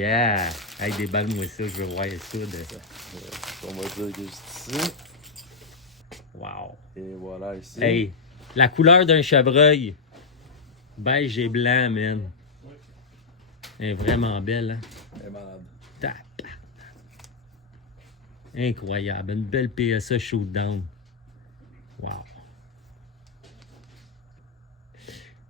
Yeah! Hey, déballe-moi ça, je veux voir ça. On va dire que juste ici. Wow! Et voilà, ici. Hey, la couleur d'un chevreuil. Beige et blanc, man. Elle est vraiment belle, hein? Elle est malade. Tap. Incroyable. Une belle PSA shoot-down. Wow.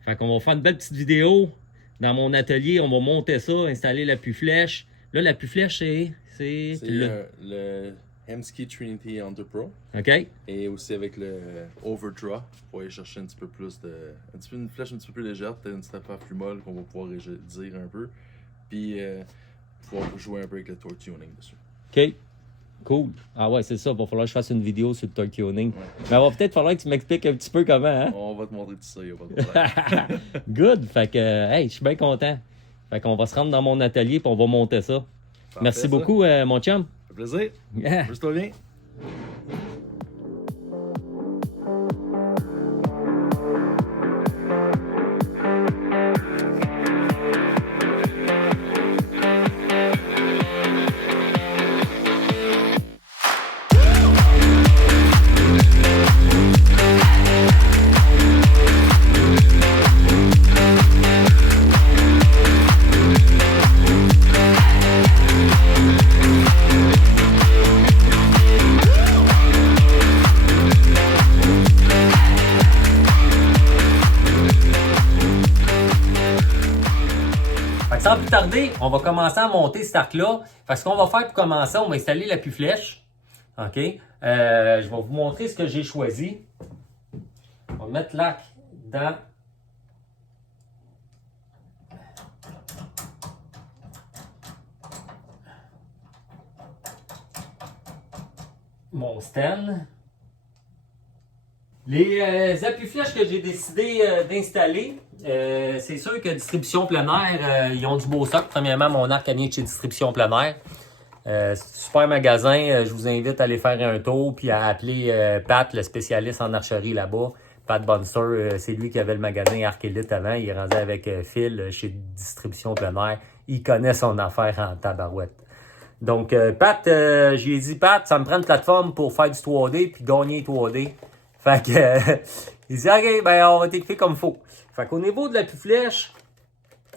Fait qu'on va faire une belle petite vidéo. Dans mon atelier, on va monter ça, installer l'appui-flèche. Là, l'appui-flèche, c'est le Hemsky Trinity Hunter Pro. OK? Et aussi avec le Overdraw pour aller chercher un petit peu plus de. Une flèche un petit peu plus légère, peut-être une strap plus molle qu'on va pouvoir dire un peu. Puis pouvoir jouer un peu avec le torque tuning dessus. OK. Cool. Ah ouais, c'est ça. Il va falloir que je fasse une vidéo sur le torque tuning. Ouais. Mais il va peut-être falloir que tu m'expliques un petit peu comment, hein? On va te montrer tout ça, il n'y a pas de problème. Good. Fait que, hey, je suis bien content. Fait qu'on va se rendre dans mon atelier et on va monter ça. Parfait, merci beaucoup, mon chum. Ça fait plaisir. Yeah. Amuse-toi bien. Sans plus tarder, on va commencer à monter cet arc-là. Fait que ce qu'on va faire pour commencer, on va installer l'appui-flèche. OK? Je vais vous montrer ce que j'ai choisi. On va mettre l'arc dans mon stand. Les appui-flèches que j'ai décidé d'installer, c'est sûr que Distribution Plein Air, ils ont du beau stock. Premièrement, mon arc vient de chez Distribution Plein Air. Super magasin, je vous invite à aller faire un tour puis à appeler Pat, le spécialiste en archerie là-bas. Pat Bunster, c'est lui qui avait le magasin Arc Elite avant. Il est rendu avec Phil chez Distribution Plein Air. Il connaît son affaire en tabarouette. Donc, Pat, j'ai dit, Pat, ça me prend une plateforme pour faire du 3D puis gagner 3D. Fait que, il dit, OK, ben, on va t'équiper comme il faut. Fait qu'au niveau de l'appui-flèche,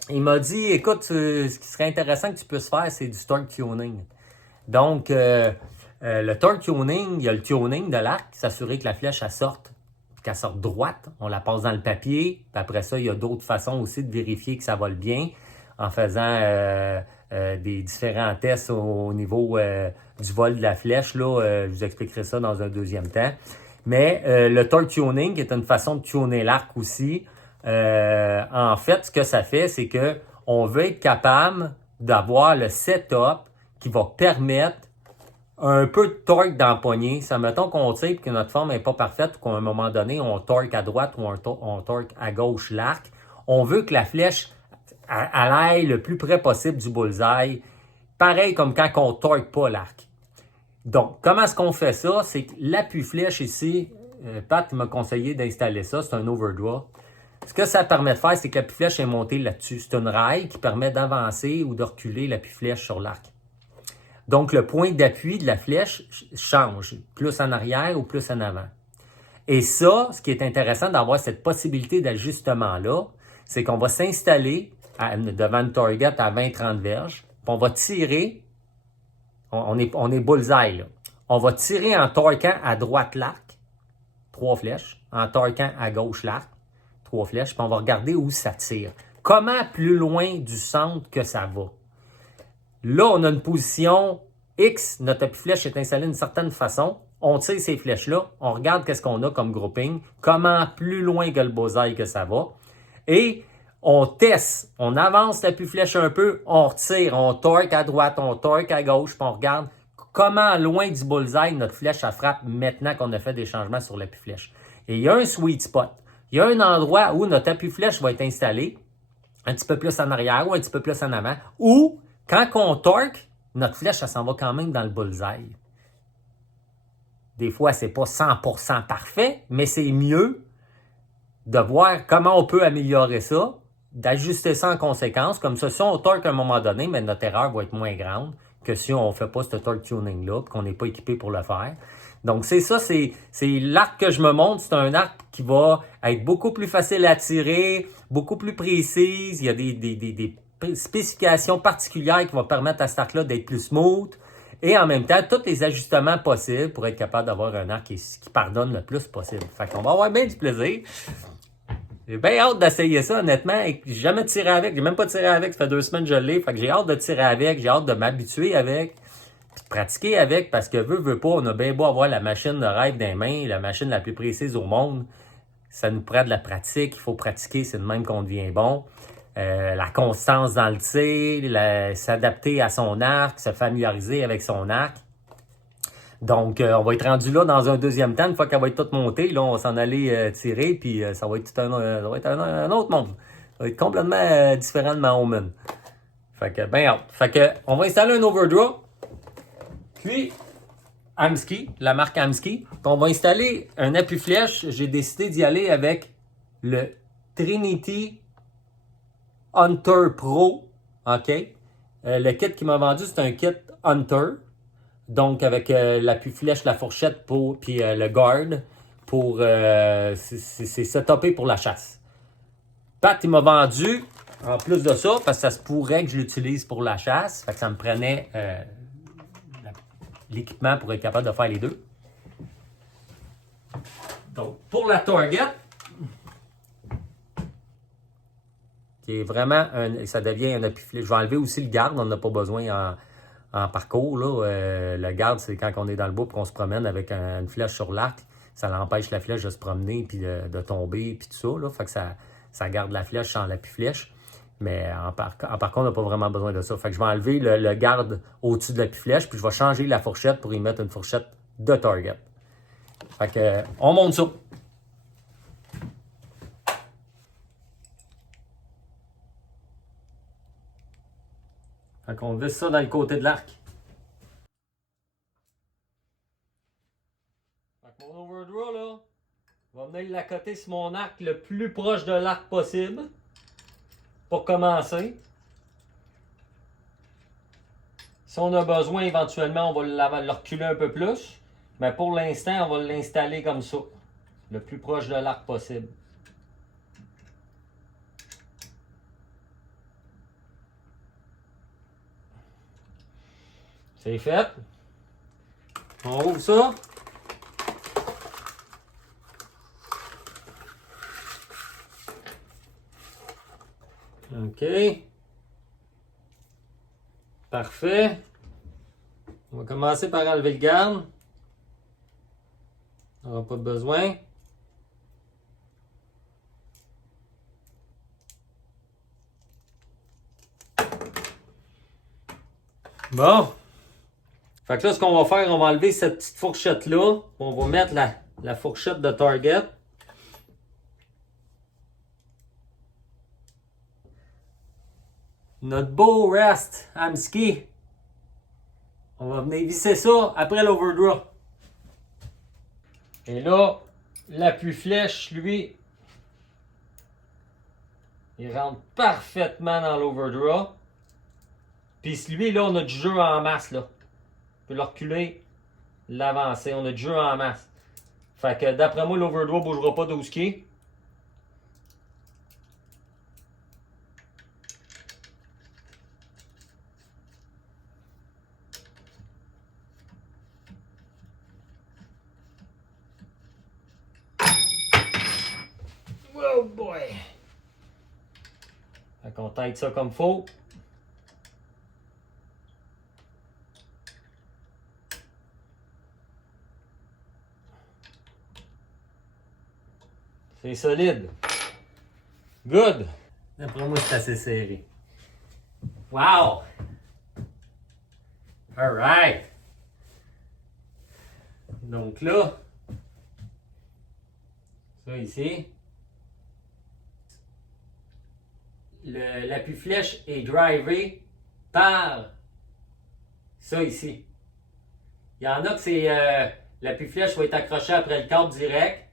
il m'a dit, écoute, ce qui serait intéressant que tu puisses faire, c'est du torque tuning. Donc, le torque tuning, il y a le tuning de l'arc, s'assurer que la flèche, elle sorte, qu'elle sorte droite. On la passe dans le papier. Puis après ça, il y a d'autres façons aussi de vérifier que ça vole bien en faisant des différents tests au niveau du vol de la flèche. Là, je vous expliquerai ça dans un deuxième temps. Mais le torque tuning, qui est une façon de tuner l'arc aussi, en fait, ce que ça fait, c'est que on veut être capable d'avoir le setup qui va permettre un peu de torque dans la poignée. Ça, mettons qu'on tire et que notre forme n'est pas parfaite ou qu'à un moment donné, on torque à droite ou on torque à gauche l'arc. On veut que la flèche elle aille le plus près possible du bullseye. Pareil comme quand on torque pas l'arc. Donc, comment est-ce qu'on fait ça? C'est que l'appui-flèche ici, Pat m'a conseillé d'installer ça, c'est un overdraw. Ce que ça permet de faire, c'est que l'appui-flèche est montée là-dessus. C'est une rail qui permet d'avancer ou de reculer l'appui-flèche sur l'arc. Donc, le point d'appui de la flèche change, plus en arrière ou plus en avant. Et ça, ce qui est intéressant d'avoir cette possibilité d'ajustement-là, c'est qu'on va s'installer devant une target à 20-30 verges, puis on va tirer. On est bullseye, là. On va tirer en torquant à droite l'arc, 3 flèches, en torquant à gauche l'arc, 3 flèches, puis on va regarder où ça tire. Comment plus loin du centre que ça va? Là, on a une position X, notre appui-flèche est installé d'une certaine façon. On tire ces flèches-là, on regarde qu'est-ce qu'on a comme grouping, comment plus loin que le bullseye que ça va. Et on teste, on avance l'appui-flèche un peu, on retire, on torque à droite, on torque à gauche, puis on regarde comment loin du bullseye notre flèche frappe maintenant qu'on a fait des changements sur l'appui-flèche. Et il y a un sweet spot. Il y a un endroit où notre appui-flèche va être installé, un petit peu plus en arrière ou un petit peu plus en avant, où, quand on torque, notre flèche, ça s'en va quand même dans le bullseye. Des fois, c'est pas 100% parfait, mais c'est mieux de voir comment on peut améliorer ça d'ajuster ça en conséquence. Comme ça, si on torque à un moment donné, mais notre erreur va être moins grande que si on ne fait pas ce torque tuning-là, qu'on n'est pas équipé pour le faire. Donc, c'est ça, c'est l'arc que je me montre. C'est un arc qui va être beaucoup plus facile à tirer, beaucoup plus précise. Il y a des spécifications particulières qui vont permettre à cet arc-là d'être plus smooth. Et en même temps, tous les ajustements possibles pour être capable d'avoir un arc qui pardonne le plus possible. Fait qu'on va avoir bien du plaisir. J'ai bien hâte d'essayer ça, honnêtement. J'ai jamais tiré avec. J'ai même pas tiré avec. Ça fait 2 semaines que je l'ai. Fait que j'ai hâte de tirer avec. J'ai hâte de m'habituer avec. Puis de pratiquer avec. Parce que veut pas, on a bien beau avoir la machine de rêve dans les mains, la machine la plus précise au monde. Ça nous prend de la pratique. Il faut pratiquer. C'est de même qu'on devient bon. La constance dans le tir, s'adapter à son arc, se familiariser avec son arc. Donc, on va être rendu là dans un deuxième temps. Une fois qu'elle va être toute montée, là, on va s'en aller tirer, puis ça va être tout un autre monde. Ça va être complètement différent de ma Omen. Fait que, ben hâte. Fait que, on va installer un overdraw. Puis, Amski, la marque Amski. Puis on va installer un appui-flèche. J'ai décidé d'y aller avec le Trinity Hunter Pro. OK? Le kit qu'il m'a vendu, c'est un kit Hunter. Donc, avec l'appui-flèche, la fourchette, puis le guard, c'est setupé pour la chasse. Pat, il m'a vendu, en plus de ça, parce que ça se pourrait que je l'utilise pour la chasse, fait que ça me prenait l'équipement pour être capable de faire les deux. Donc, pour la target, qui est vraiment, ça devient un appui-flèche. Je vais enlever aussi le garde, on n'a pas besoin en parcours, là, le garde, c'est quand on est dans le bois et qu'on se promène avec une flèche sur l'arc. Ça l'empêche la flèche de se promener puis de tomber puis tout ça. Là. Fait que ça garde la flèche sans l'appui-flèche. Mais en parcours, on n'a pas vraiment besoin de ça. Fait que je vais enlever le garde au-dessus de l'appui-flèche puis je vais changer la fourchette pour y mettre une fourchette de target. Fait que, on monte ça. Fait qu'on visse ça dans le côté de l'arc. Fait que mon overdraw, là, va venir l'accoter sur mon arc le plus proche de l'arc possible. Pour commencer. Si on a besoin, éventuellement, on va le reculer un peu plus. Mais pour l'instant, on va l'installer comme ça. Le plus proche de l'arc possible. C'est fait. On ouvre ça. OK. Parfait. On va commencer par enlever le garde. On n'aura pas besoin. Bon. Fait que là, ce qu'on va faire, on va enlever cette petite fourchette-là. On va mettre la fourchette de target. Notre beau rest Amski. On va venir visser ça après l'overdraw. Et là, l'appui-flèche, lui, il rentre parfaitement dans l'overdraw. Puis lui, là, on a du jeu en masse, là. On peut le reculer, l'avancer. On a du jeu en masse. Fait que d'après moi, l'overdraw ne bougera pas d'12 quai. Oh boy! Fait qu'on taille ça comme faut. C'est solide. Good! D'après moi, c'est assez serré. Wow! Alright! Donc là, ça ici. L'appui-flèche est drivé par ça ici. Il y en a que c'est l'appui-flèche va être accroché après le câble direct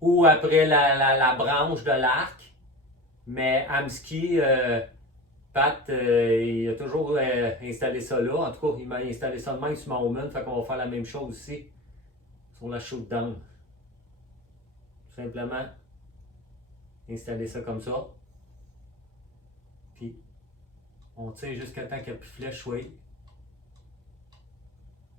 ou après la branche de l'arc. Mais Amski, Pat, il a toujours installé ça là. En tout cas, il m'a installé ça de même sur mon Omen. Fait qu'on va faire la même chose ici sur la shoot-down. Tout simplement installer ça comme ça. Puis on tire jusqu'à temps qu'il n'y a plus de flèche, oui.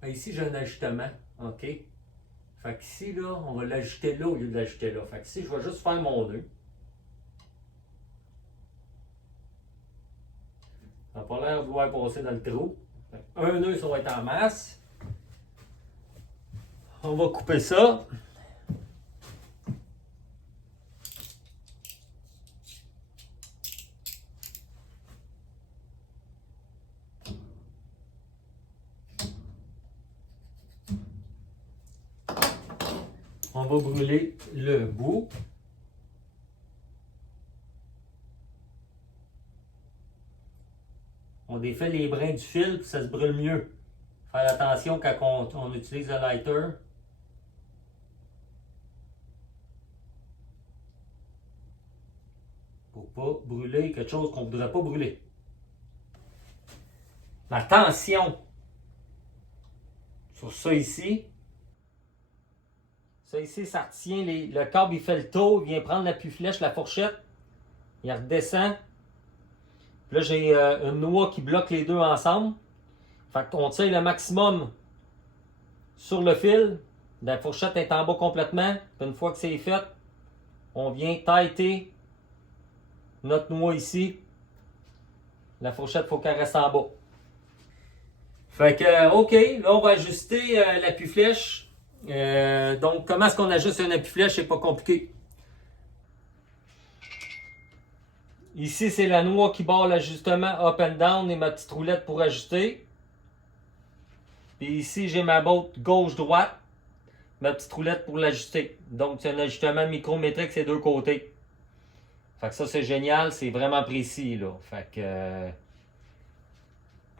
Ici, j'ai un ajustement. OK? Fait qu'ici, là, on va l'ajuster là au lieu de l'ajuster là. Fait qu'ici, je vais juste faire mon nœud. Ça n'a pas l'air de vouloir passer dans le trou. Un nœud, ça va être en masse. On va couper ça. On va brûler le bout. On défait les brins du fil, puis ça se brûle mieux. Faire attention quand on utilise le lighter. Pour pas brûler quelque chose qu'on ne voudrait pas brûler. La tension sur ça ici. Ça ici, ça retient le câble, il fait le tour, il vient prendre l'appui-flèche, la fourchette, il redescend. Puis là, j'ai une noix qui bloque les deux ensemble. Fait qu'on tire le maximum sur le fil. La fourchette est en bas complètement. Puis une fois que c'est fait, on vient tighter notre noix ici. La fourchette, il faut qu'elle reste en bas. Fait que, OK, là, on va ajuster l'appui-flèche. Donc, comment est-ce qu'on ajuste un appui-flèche? C'est pas compliqué. Ici, c'est la noix qui barre l'ajustement up and down et ma petite roulette pour ajuster. Puis ici, j'ai ma botte gauche-droite, ma petite roulette pour l'ajuster. Donc, c'est un ajustement micrométrique ces deux côtés. Fait que ça, c'est génial, c'est vraiment précis, là. Fait que...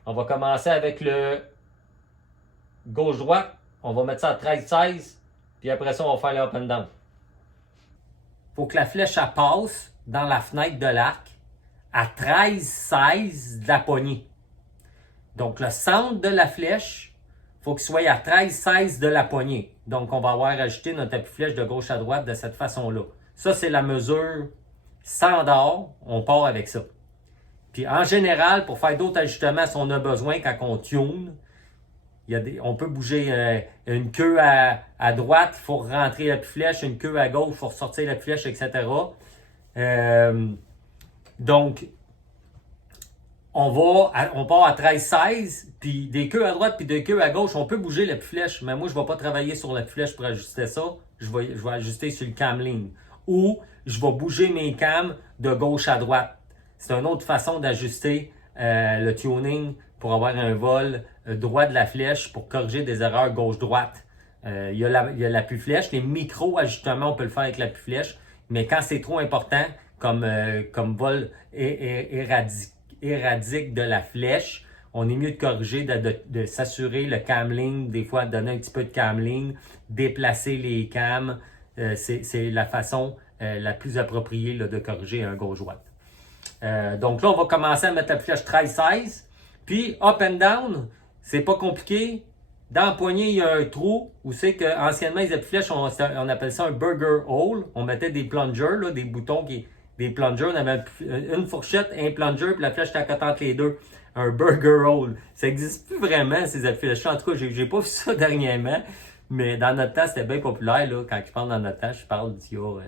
on va commencer avec le gauche-droite. On va mettre ça à 13-16. Puis après ça, on va faire le up and down. Faut que la flèche elle passe dans la fenêtre de l'arc à 13-16 de la poignée. Donc, le centre de la flèche, faut qu'il soit à 13-16 de la poignée. Donc, on va avoir ajouté notre appui-flèche de gauche à droite de cette façon-là. Ça, c'est la mesure standard. On part avec ça. Puis, en général, pour faire d'autres ajustements, si on a besoin, quand on tune, on peut bouger une queue à droite, il faut rentrer l'appui-flèche, une queue à gauche, il faut ressortir l'appui-flèche, etc. Donc, on part à 13-16, puis des queues à droite puis des queues à gauche, on peut bouger l'appui-flèche, mais moi, je ne vais pas travailler sur l'appui-flèche pour ajuster ça. Je vais ajuster sur le camling. Ou je vais bouger mes cams de gauche à droite. C'est une autre façon d'ajuster le tuning pour avoir un vol droit de la flèche pour corriger des erreurs gauche-droite. Il y a l'appui-flèche. Les micro-ajustements, on peut le faire avec l'appui-flèche. Mais quand c'est trop important, comme vol éradique de la flèche, on est mieux de corriger, de s'assurer le camling, des fois donner un petit peu de camling, déplacer les cams. C'est la façon la plus appropriée là, de corriger un gauche-droite. Donc là, on va commencer à mettre la flèche 13-16. Puis, up and down, c'est pas compliqué. Dans le poignet, il y a un trou où c'est qu'anciennement, les appui-flèches, on appelle ça un burger hole. On mettait des plungers, là, des boutons, des plungers. On avait une fourchette, un plunger, puis la flèche était à côté entre les deux. Un burger hole. Ça n'existe plus vraiment, ces appui-flèches. En tout cas, j'ai pas vu ça dernièrement. Mais dans notre temps, c'était bien populaire. Là, quand je parle dans notre temps, je parle d'il y a,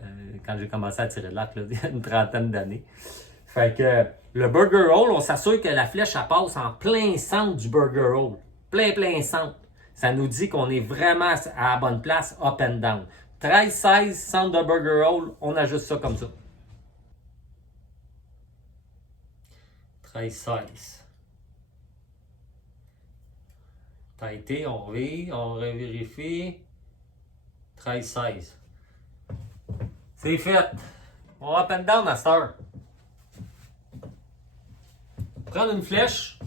quand j'ai commencé à tirer de l'arc, il y a une trentaine d'années. Fait que le burger hole, on s'assure que la flèche, elle passe en plein centre du burger hole. Plein centre. Ça nous dit qu'on est vraiment à la bonne place, up and down. 13-16, centre de burger hole, on ajuste ça comme ça. 13-16. Tighté, on revérifie. 13-16. C'est fait. On va up and down à cette heure. Prendre une flèche.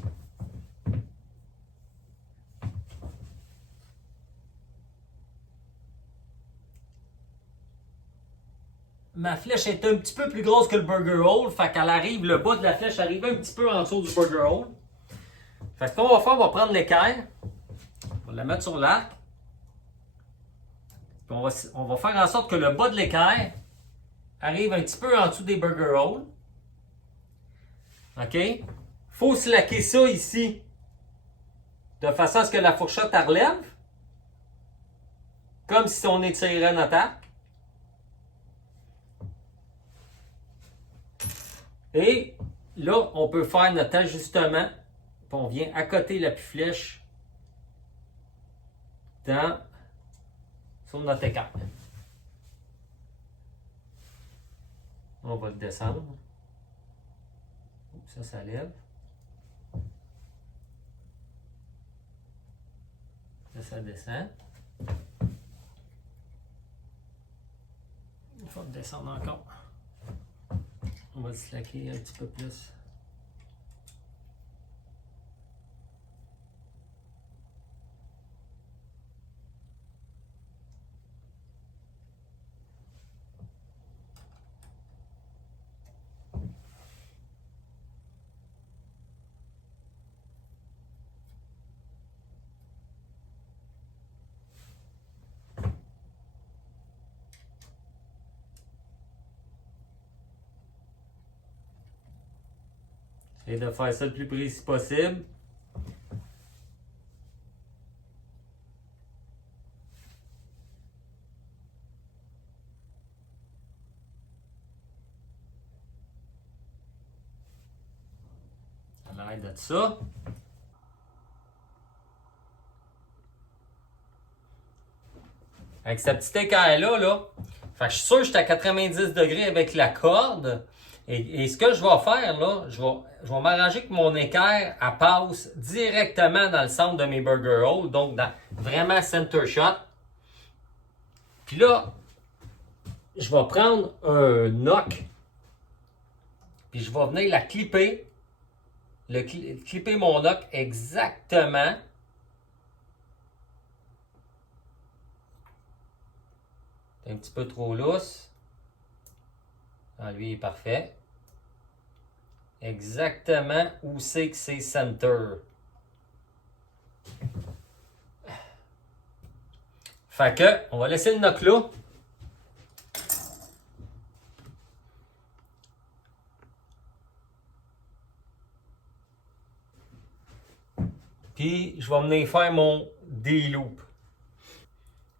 ma flèche est un petit peu plus grosse que le burger roll. Fait qu'elle arrive, le bas de la flèche arrive un petit peu en dessous du burger roll. Fait que ce qu'on va faire, on va prendre l'équerre. On va la mettre sur l'arc. Puis on va faire en sorte que le bas de l'équerre arrive un petit peu en dessous des burger rolls. OK? Faut slacker ça ici. De façon à ce que la fourchette elle relève. Comme si on étirait notre arc. Et là, on peut faire notre ajustement. Puis on vient accoter l'appui-flèche sur notre équerre. On va le descendre. Ça lève. Ça descend. Il faut le descendre encore. On va le slacker un petit peu plus. Et de faire ça le plus précis possible. À l'aide de ça. Avec cette petite équerre-là, fait que je suis sûr que je suis à 90 degrés avec la corde. Et ce que je vais faire, là, je vais m'arranger que mon équerre, elle passe directement dans le centre de mes burger rolls. Donc, dans vraiment center shot. Puis là, je vais prendre un knock. Puis je vais venir la clipper. Clipper mon knock exactement. C'est un petit peu trop lousse. Ah, lui, il est parfait. Exactement où c'est que c'est center. Fait que, on va laisser le knock là. Puis, je vais venir faire mon D-loop.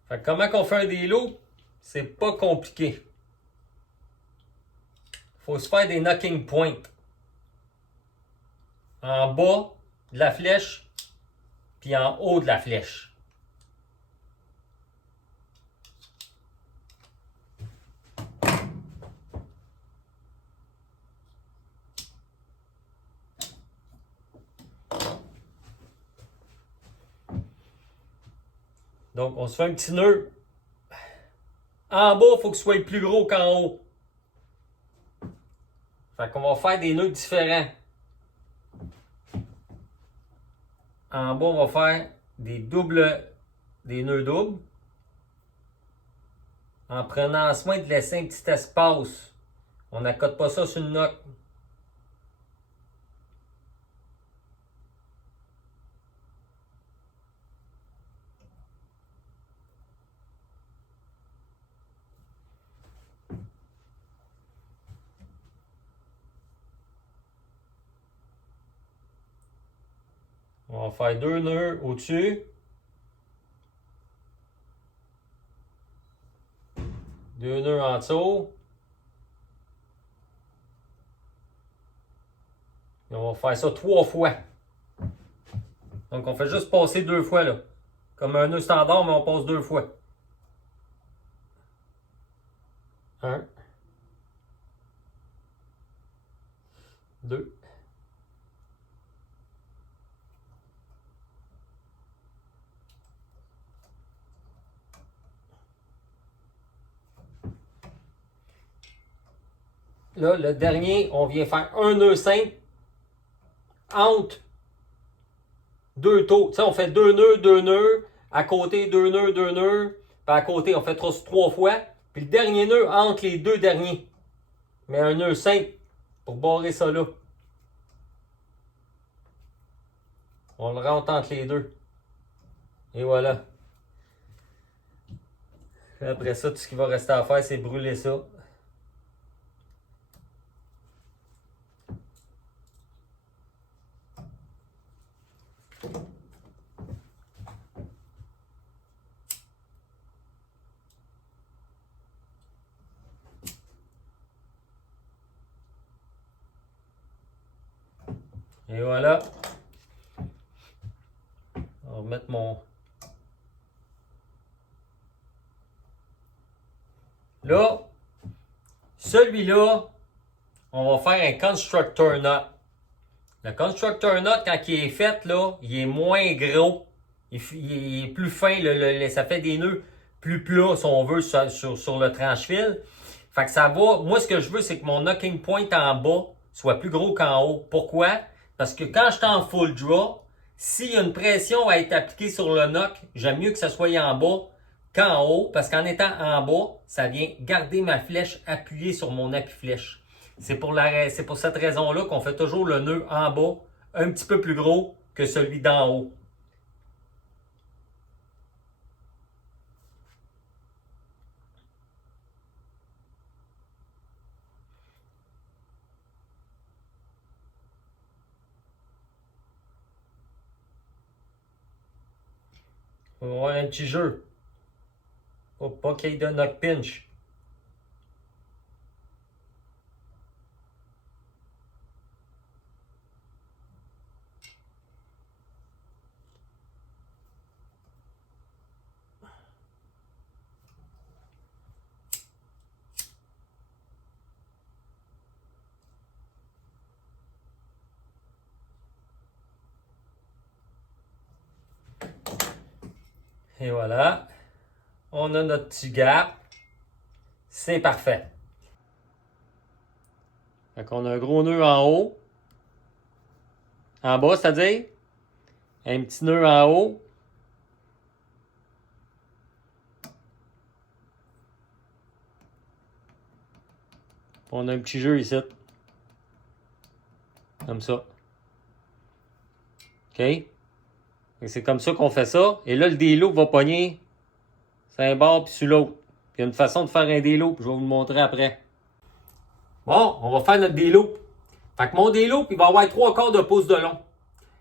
Fait que comment qu'on fait un D-loop? C'est pas compliqué. Faut se faire des knocking points. En bas de la flèche, puis en haut de la flèche. Donc, on se fait un petit nœud. En bas, il faut que ce soit plus gros qu'en haut. Fait qu'on va faire des nœuds différents. En bas, on va faire des nœuds doubles. En prenant soin de laisser un petit espace. On n'accote pas ça sur le knock. On va faire 2 nœuds au-dessus. 2 nœuds en dessous. Et on va faire ça 3 fois. Donc on fait juste passer 2 fois là. Comme un nœud standard, mais on passe 2 fois. 1. 2. Là, le dernier, on vient faire un nœud simple entre 2 taux. Tu sais, on fait 2 nœuds, 2 nœuds. À côté, 2 nœuds, 2 nœuds. Puis à côté, on fait 3 fois. Puis le dernier nœud entre les deux derniers. Mais un nœud simple pour barrer ça là. On le rentre entre les deux. Et voilà. Après ça, tout ce qu'il va rester à faire, c'est brûler ça. Et voilà. On va remettre mon... Là, celui-là, on va faire un constructor knot. Le constructor knot, quand il est fait, là, il est moins gros. Il est plus fin. Ça fait des nœuds plus plats, si on veut, sur le tranche-fil. Fait que ça va... Moi, ce que je veux, c'est que mon knocking point en bas soit plus gros qu'en haut. Pourquoi? Parce que quand je suis en full draw, s'il y a une pression à être appliquée sur le knock, j'aime mieux que ça soit en bas qu'en haut, parce qu'en étant en bas, ça vient garder ma flèche appuyée sur mon appui-flèche. C'est pour cette raison-là qu'on fait toujours le nœud en bas un petit peu plus gros que celui d'en haut. On va avoir un petit jeu. Faut pas qu'il y ait de knock pinch. Et voilà. On a notre petit gap. C'est parfait. Fait qu'on a un gros nœud en haut. En bas, c'est-à-dire. Un petit nœud en haut. On a un petit jeu ici. Comme ça. OK? C'est comme ça qu'on fait ça. Et là, le D-loop va pogner sur un bord puis sur l'autre. Il y a une façon de faire un D-loop. Je vais vous le montrer après. Bon, on va faire notre D-loop. Fait que mon D-loop, il va avoir 3/4 de pouce de long.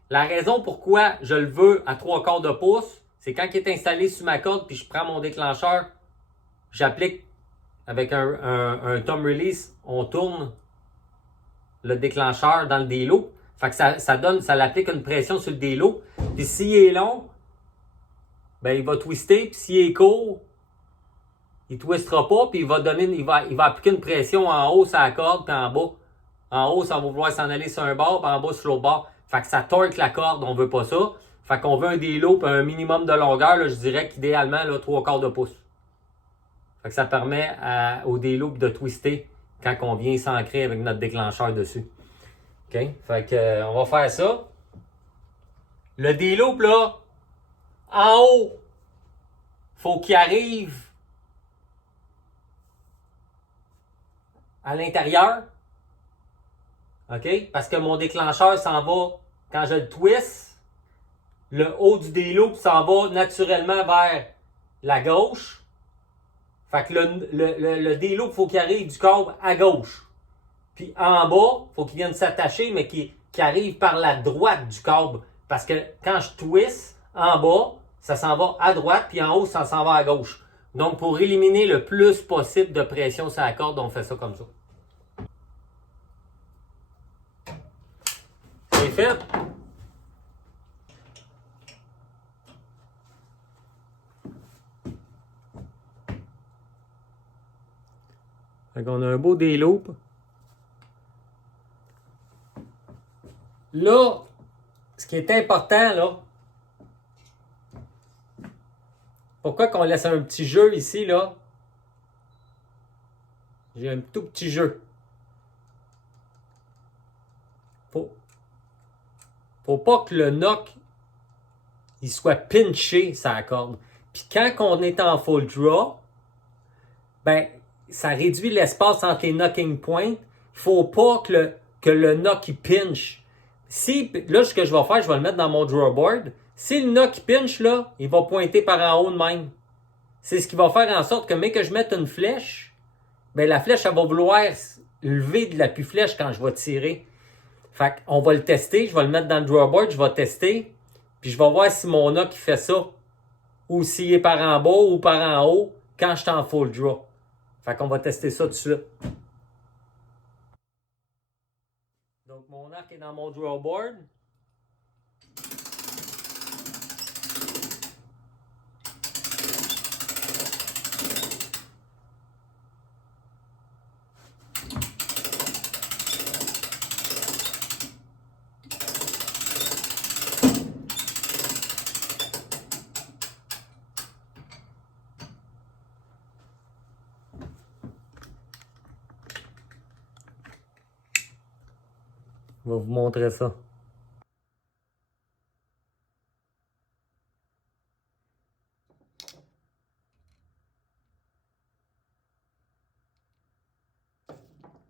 La raison pourquoi je le veux à 3/4 de pouce, c'est quand il est installé sur ma corde puis je prends mon déclencheur, j'applique avec un thumb release, on tourne le déclencheur dans le D-loop. Fait que ça l'applique une pression sur le D-loop. Puis s'il est long, ben il va twister. Puis s'il est court, il ne twistera pas. Puis il va appliquer une pression en haut sur la corde, puis en bas. En haut, ça va vouloir s'en aller sur un bord, puis en bas sur l'autre bord. Fait que ça torque la corde, on veut pas ça. Fait qu'on veut un D-loop, un minimum de longueur, là, je dirais qu'idéalement, 3/4 de pouce. Fait que ça permet au D-loop de twister quand on vient s'ancrer avec notre déclencheur dessus. OK? Fait que on va faire ça. Le D-loop, là, en haut, faut qu'il arrive à l'intérieur. OK? Parce que mon déclencheur s'en va, quand je le twist, le haut du D-loop s'en va naturellement vers la gauche. Fait que le D-loop, faut qu'il arrive du câble à gauche. Puis en bas, faut qu'il vienne s'attacher, mais qu'il arrive par la droite du câble. Parce que quand je twist, en bas, ça s'en va à droite, puis en haut, ça s'en va à gauche. Donc, pour éliminer le plus possible de pression sur la corde, on fait ça comme ça. C'est fait. Fait qu'on a un beau D-loop. Là, ce qui est important, là, pourquoi qu'on laisse un petit jeu ici, là? J'ai un tout petit jeu. Faut pas que le knock il soit pinché sur la corde. Puis quand on est en full draw, ben, ça réduit l'espace entre les knocking points. Il faut pas que le knock il pinch. Si, là, ce que je vais faire, je vais le mettre dans mon draw board. Si le knock pinch, là, il va pointer par en haut de même. C'est ce qui va faire en sorte que, mais que je mette une flèche, ben, la flèche, elle va vouloir lever de l'appui-flèche quand je vais tirer. Fait qu'on va le tester. Je vais le mettre dans le draw board, je vais tester. Puis je vais voir si mon knock il fait ça. Ou s'il est par en bas ou par en haut quand je suis en full draw. Fait qu'on va tester ça tout de suite. Donc mon arc est dans mon draw board. Je vais vous montrer ça.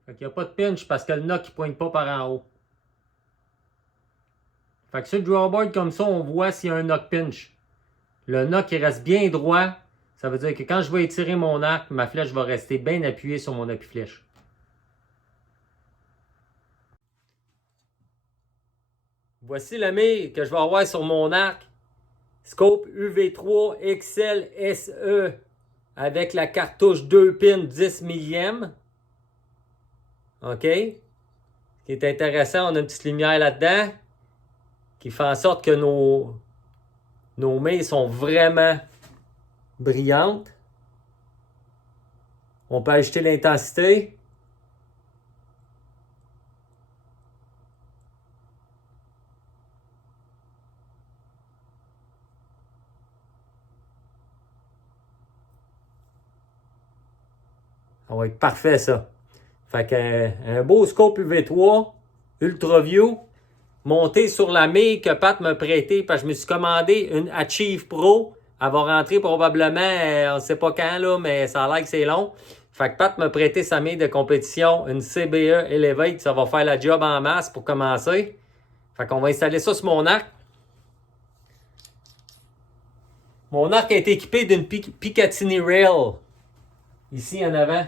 Fait qu'il n'y a pas de pinch parce que le knock ne pointe pas par en haut. Fait que sur le drawboard comme ça, on voit s'il y a un knock pinch. Le knock il reste bien droit. Ça veut dire que quand je vais étirer mon arc, ma flèche va rester bien appuyée sur mon appui-flèche. Voici le mire que je vais avoir sur mon arc. Scope UV3 XL SE avec la cartouche 2 pins 10 millième. OK? Ce qui est intéressant, on a une petite lumière là-dedans qui fait en sorte que nos mires sont vraiment brillantes. On peut ajouter l'intensité. Ça va être parfait, ça. Fait qu'un beau scope UV3, Ultra View, monté sur la mire que Pat m'a prêté, parce que je me suis commandé une Achieve Pro. Elle va rentrer probablement, on ne sait pas quand, là, mais ça a l'air que c'est long. Fait que Pat m'a prêté sa mire de compétition, une CBE Elevate. Ça va faire la job en masse pour commencer. Fait qu'on va installer ça sur mon arc. Mon arc a été équipé d'une Picatinny Rail. Ici en avant.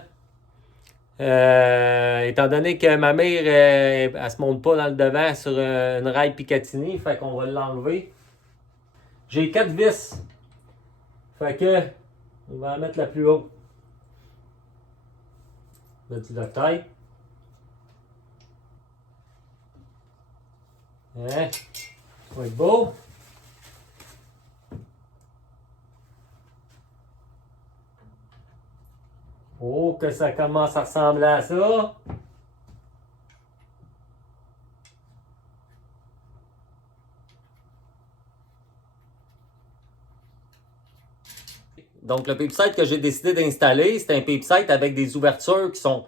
Étant donné que ma mère, elle se monte pas dans le devant sur une rail Picatinny, fait qu'on va l'enlever. J'ai 4 vis. Fait que, on va en mettre la plus haute. Mettre du duct tape. Hein? Ça va être beau. Oh, que ça commence à ressembler à ça. Donc, le PapeSite que j'ai décidé d'installer, c'est un PapeSite avec des ouvertures qui sont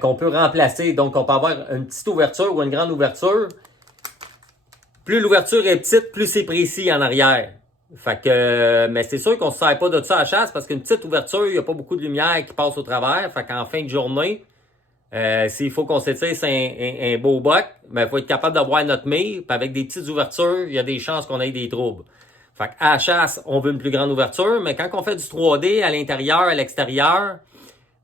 qu'on peut remplacer. Donc, on peut avoir une petite ouverture ou une grande ouverture. Plus l'ouverture est petite, plus c'est précis en arrière. Fait que, mais c'est sûr qu'on ne se sert pas de ça à la chasse parce qu'une petite ouverture, il n'y a pas beaucoup de lumière qui passe au travers. Fait qu'en fin de journée, s'il faut qu'on s'étire un beau buck, ben, il faut être capable de voir notre mire. Puis avec des petites ouvertures, il y a des chances qu'on ait des troubles. Fait qu'à la chasse, on veut une plus grande ouverture, mais quand on fait du 3D à l'intérieur, à l'extérieur,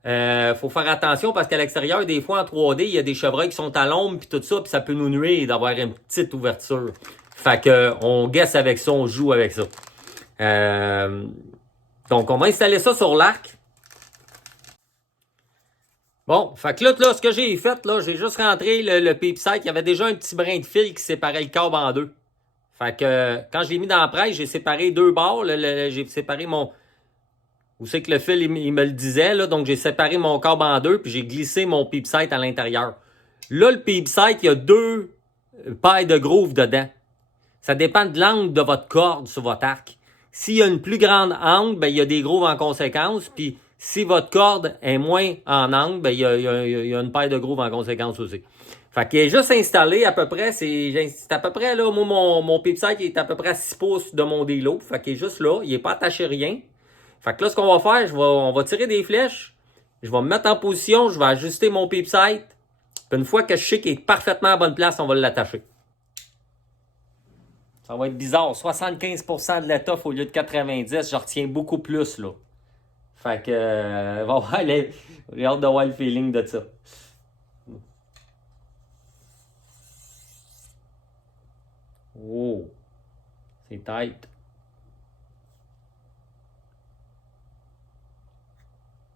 faut faire attention parce qu'à l'extérieur, des fois en 3D, il y a des chevreuils qui sont à l'ombre puis tout ça, puis ça peut nous nuire d'avoir une petite ouverture. Fait que on guesse avec ça, on joue avec ça. Donc on va installer ça sur l'arc. Bon, fait que là, ce que j'ai fait, là, j'ai juste rentré le PapeSite. Il y avait déjà un petit brin de fil qui séparait le câble en deux. Fait que quand je l'ai mis dans la presse, j'ai séparé deux bords. J'ai séparé mon... Où c'est que le fil, il me le disait, là. Donc, j'ai séparé mon câble en deux, puis j'ai glissé mon PapeSite à l'intérieur. Là, le PapeSite, il y a deux pailles de grooves dedans. Ça dépend de l'angle de votre corde sur votre arc. S'il y a une plus grande angle, ben, il y a des grooves en conséquence. Puis, si votre corde est moins en angle, ben, il y a une paille de grooves en conséquence aussi. Fait qu'il est juste installé à peu près, c'est à peu près, là, moi, mon PapeSite est à peu près à 6 pouces de mon délo. Fait qu'il est juste là, il n'est pas attaché rien. Fait que là, ce qu'on va faire, on va tirer des flèches. Je vais me mettre en position, je vais ajuster mon peep sight. Puis une fois que je sais qu'il est parfaitement à bonne place, on va l'attacher. Ça va être bizarre. 75% de l'étoffe au lieu de 90, je retiens beaucoup plus, là. Fait que, va voir j'ai hâte de voir le feeling de ça. Oh, c'est tight.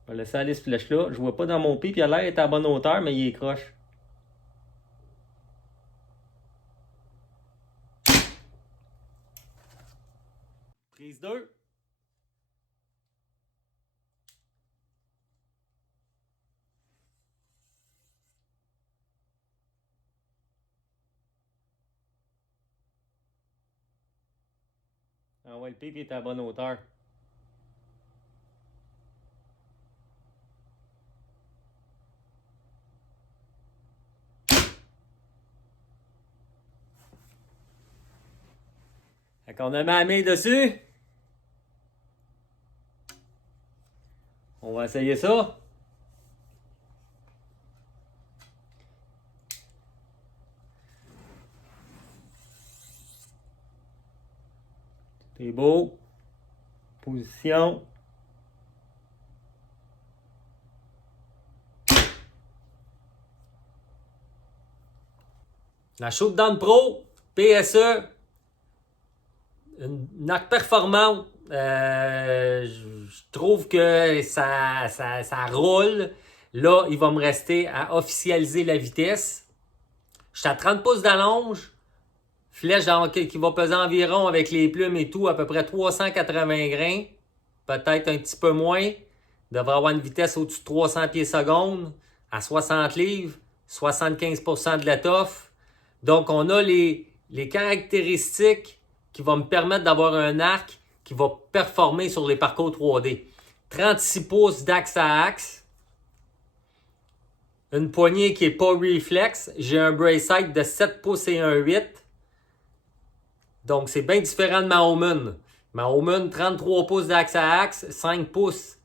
Je vais laisser aller cette flèche-là. Je vois pas dans mon pied, puis il a l'air d'être à bonne hauteur, mais il est croche. Prise 2. Ah ouais, le pipe est à bonne hauteur. Fait qu'on a mis la main dessus. On va essayer ça. C'est beau. Position. La Shootdown Pro PSE, une arc performante. Je trouve que ça roule. Là, il va me rester à officialiser la vitesse. Je suis à 30 pouces d'allonge. Flèche qui va peser environ, avec les plumes et tout, à peu près 380 grains. Peut-être un petit peu moins. Devrait avoir une vitesse au-dessus de 300 pieds secondes. À 60 livres. 75% de l'étoffe. Donc, on a les caractéristiques qui vont me permettre d'avoir un arc qui va performer sur les parcours 3D. 36 pouces d'axe à axe. Une poignée qui n'est pas reflex. J'ai un brace height de 7 pouces et un 8. Donc, c'est bien différent de ma Omen. Ma Omen, 33 pouces d'axe à axe, 5 pouces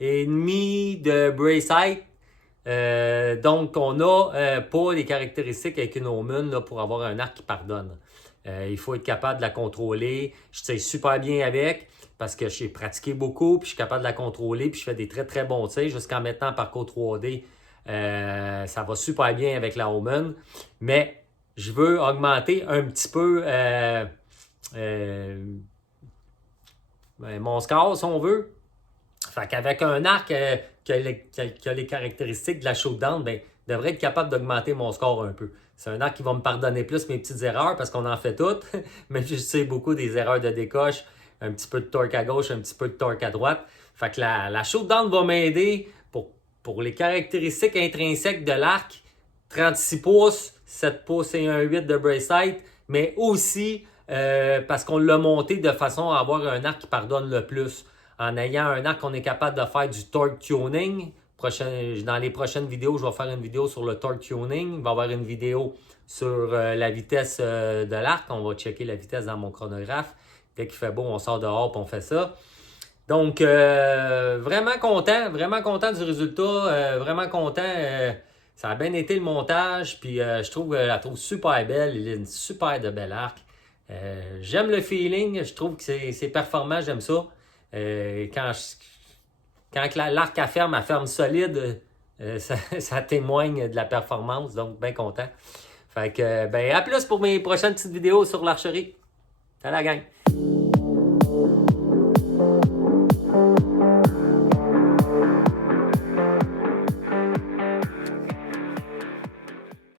et demi de brace height. Donc, on n'a pas les caractéristiques avec une Omen là, pour avoir un arc qui pardonne. Il faut être capable de la contrôler. Je tire super bien avec parce que j'ai pratiqué beaucoup, puis je suis capable de la contrôler, puis je fais des très très bons tirs jusqu'en mettant parcours 3D. Ça va super bien avec la Omen. Mais je veux augmenter un petit peu mon score, si on veut. Fait qu'avec un arc qui a les caractéristiques de la Shootdown, ben, devrait être capable d'augmenter mon score un peu. C'est un arc qui va me pardonner plus mes petites erreurs parce qu'on en fait toutes. Mais je sais beaucoup des erreurs de décoche, un petit peu de torque à gauche, un petit peu de torque à droite. Fait que la Shootdown va m'aider pour les caractéristiques intrinsèques de l'arc. 36 pouces, 7 pouces et un 8 de brace height, mais aussi parce qu'on l'a monté de façon à avoir un arc qui pardonne le plus. En ayant un arc, on est capable de faire du torque tuning. Dans les prochaines vidéos, je vais faire une vidéo sur le torque tuning. Il va y avoir une vidéo sur la vitesse de l'arc. On va checker la vitesse dans mon chronographe. Dès qu'il fait beau, on sort dehors et on fait ça. Donc, vraiment content du résultat. Vraiment content. Ça a bien été le montage. Puis, je la trouve super belle. Il a une super de belle arc. J'aime le feeling. Je trouve que c'est performant. J'aime ça. Quand l'arc elle ferme solide, ça témoigne de la performance, donc bien content. Fait que, à plus pour mes prochaines petites vidéos sur l'archerie. Salut la gang!